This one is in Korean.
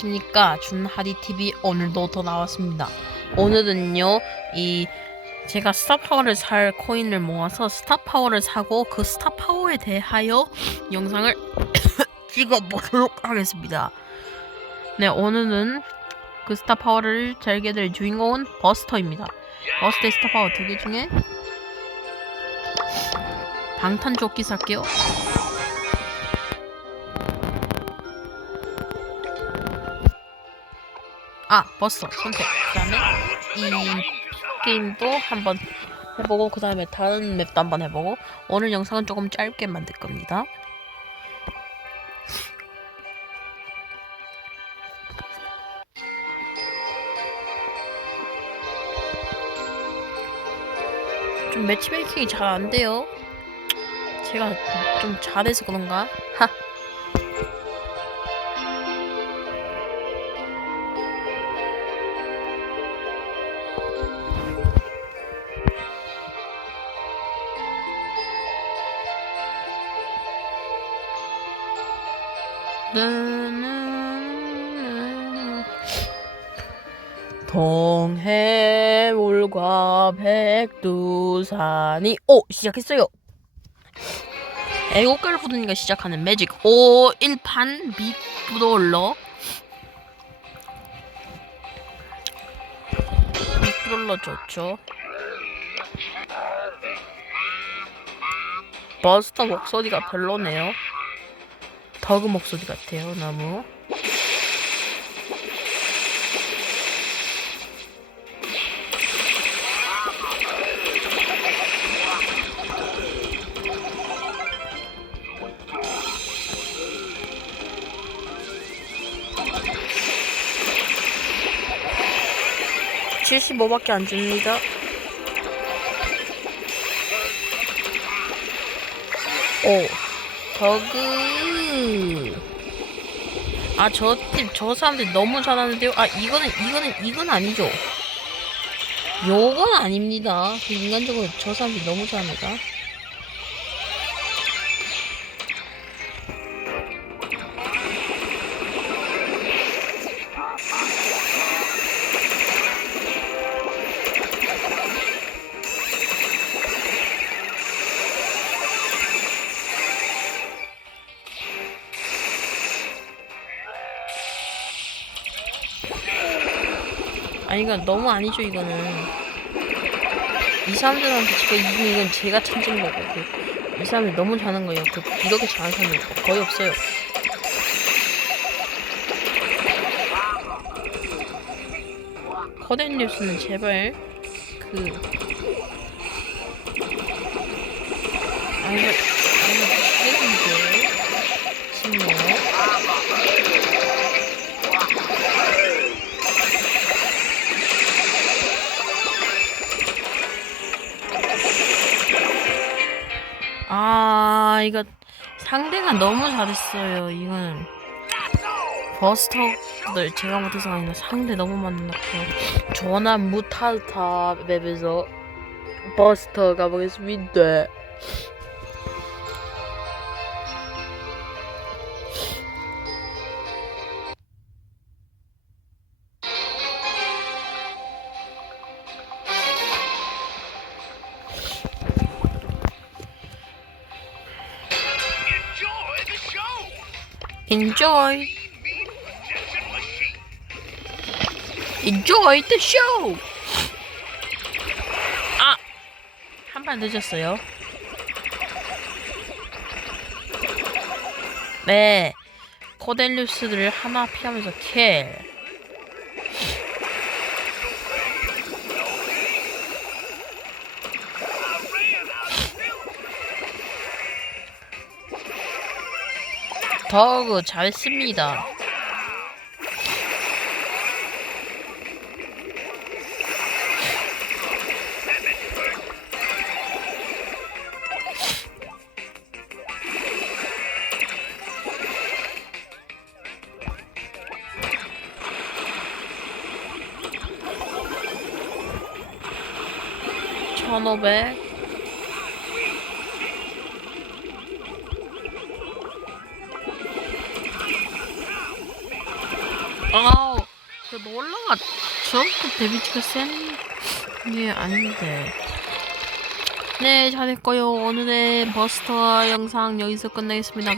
안녕하십니까? 준하디TV 오늘도 더 나왔습니다. 오늘은요 이 제가 스타파워를 살 코인을 모아서 스타파워를 사고 그 스타파워에 대하여 영상을 찍어보도록 하겠습니다. 네 오늘은 그 스타파워를 잘게 될 주인공은 버스터입니다. 버스터의 스타파워 두 개 중에 방탄조끼 살게요 아 버스 선택. 그 다음에 이 게임도 한번 해보고 그 다음에 다른 맵도 한번 해보고 오늘 영상은 조금 짧게 만들 겁니다. 좀 매치메이킹이 잘 안 돼요. 제가 좀 잘해서 그런가? 하 동해물과 백두산이 오 시작했어요. 애국가를 부르니까 시작하는 매직 5 1판 빅브롤러 빅브롤러 좋죠. 버스터 목소리가 별로네요. 더그 목소리 같아요, 너무. (75밖에) 안 줍니다 오 버그 아저 팀 저 사람들 너무 잘하는데요? 아 이거는 이거는 이건 아니죠? 요건 아닙니다. 그 인간적으로 저 사람들이 너무 잘합니다 아니 이건 너무 아니죠 이거는. 이 사람들한테 제가 이긴 이건 제가 찾은 거고 그, 이 사람이 너무 잘하는 거예요. 그 이렇게 잘하는 사람이 거의 없어요. 커덴 뉴스는 제발 그 아니 아 이거 상대가 너무 잘했어요. 이거는 버스터들 제가 못해서 아니라 상대 너무 만났고 전환 무탈타 맵에서 버스터 가보겠습니다 enjoy. Enjoy the show. 아! 한발 늦었어요. 네. 코델리우스를 하나 피하면서 킬 더그 잘했습니다. 천오백 아우 그래도 올라가 저렇게 데미지가 센게 아닌데. 네 잘했고요. 오늘의 버스터 영상 여기서 끝내겠습니다